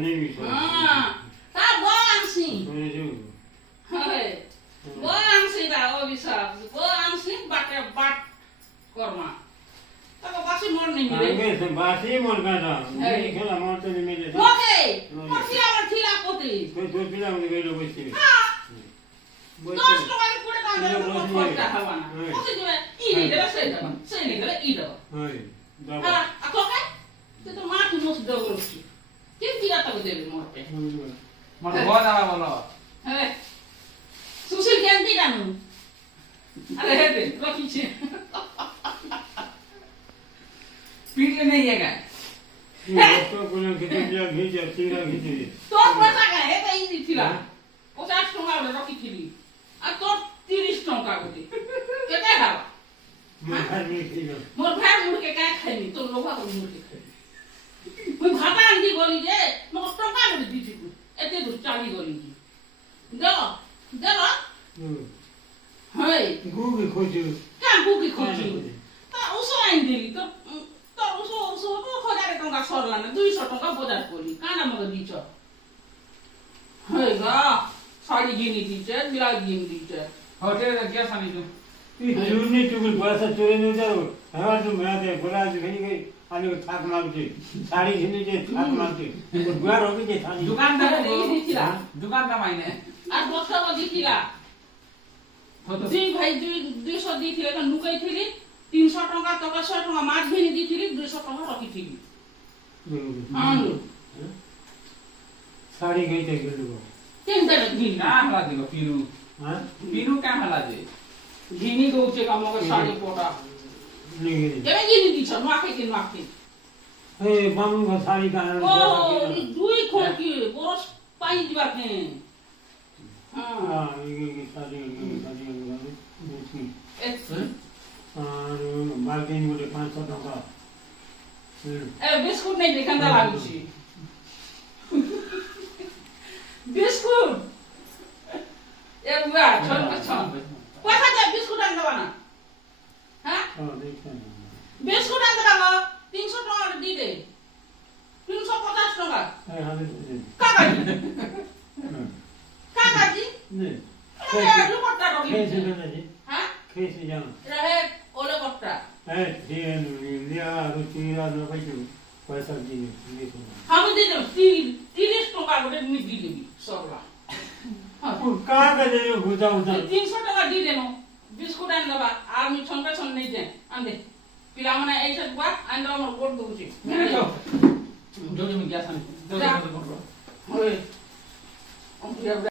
नहीं তা বল আনছি বল আনছি দা অভিশাপ বল আনছি বাটে বাট কর্মা তাকে বাসি মন নেই রে आगे से बासी मन का था नहीं खेला मोर तो नहीं मिले ওকে পড়ছিলা আমার ঠিলা কোতি कोई तो पिला मुझे गए लोग इसके 10 টাকা 20 টাকা দেব খরচা হবা না কত দিবে ই নি দেবে সেই দেবে ই দেবে हाय হ্যাঁ আর তোকে তুই তো মা তুই মোস দেব করছিস তিন দিরা টাকা দেবে মোরতে মন বড় বলো হ্যাঁ সুশীল কেন দি জানো আরে হে দে রাখিছে पीटले नहीं है क्या तो कोने कितने दिया घीचे तीरा घीचे তো পয়সা কা হে তাই নি ছিলা 50 টাকা ওরে রাখিছিলি আর তোর 30 টাকা গতি কেতে হাবা मैं घर में खीलो মোর ভাই মুড়কে কাই খাইনি তোর লোভা করে মুড়কে খাই মুই ভাতা আনদি গলি যে মোক টাকা করে দিছি এতে দূর চালি গলি দাও দাও হাই गुगी खोजो কান বুকি খুঁজি তা ওসো আইন দিলি তো তো ওসো তো খোদারে টাকা সরলা না 200 টাকা বাজার করি কান আমাকে দিছ হাই গা শাড়ি কিনি দিছে ব্লাউজ কিনি দিছে होटल क्या सानी तू ये चूरने चुगल पैसा चोरे नहीं जाओ हवा तो मैं दे बोला जो कहीं गई आने को थाक मांगती साड़ी झिनी जे थाक मांगती और गुआर हो गई थानी दुकानदार এই দিছিলা दुकानदार मायने আর বস্তা দিছিলা দুই ভাই 200 দিছিলে তো নুকাই থিলি 300 টাকা তোকে 100 টাকা মাছ কিনি দিছিলি 200 টাকা রাখিছিলি হ্যাঁ साड़ी गई थे गिल्लो তিন টাকা দিন क्या हला देगा पीनू हां पीनू क्या हला दे ঘিনি দউছে আমাকে শাড়ি পটা नहीं गिरी কেন ঘিনি দিছ মাখে কিন মাখে ए बांगू का साड़ी का ও দুই খোকি বরস পাই দিবা কে হ্যাঁ हां ये साड़ी दूसरी और बाल्टीन मुझे 500 टका এ বিস্কুট নেই দেখান দা লাগছি বিস্কুট এ বুয়া চল চল পয়সা দে বিস্কুট আন দেবা না হ্যাঁ हां देखा বিস্কুট আন দেবা 300 টাকা দি দে 350 টাকা ए हां কাকাজি কাকাজি नहीं এ লুকটা ডগি कैसे करना जी হ্যাঁ कैसे जाना রহে ওলে কট্টা ए ये लिया रुचिरा न पैसे पैसा दी देखो আমি দি দেব 30 টাকা করে মুই দি দিবি সবলা वो का करे बुझा बुझा 300 টাকা দি দেনো বিস্কুট আন দেবা আর মি ছনকা ছন নেই দে আন দে পিলা মানে এইটা গুয়া আন দাও আমার গোট দউছি जो जो में क्या सानी जो जो ওই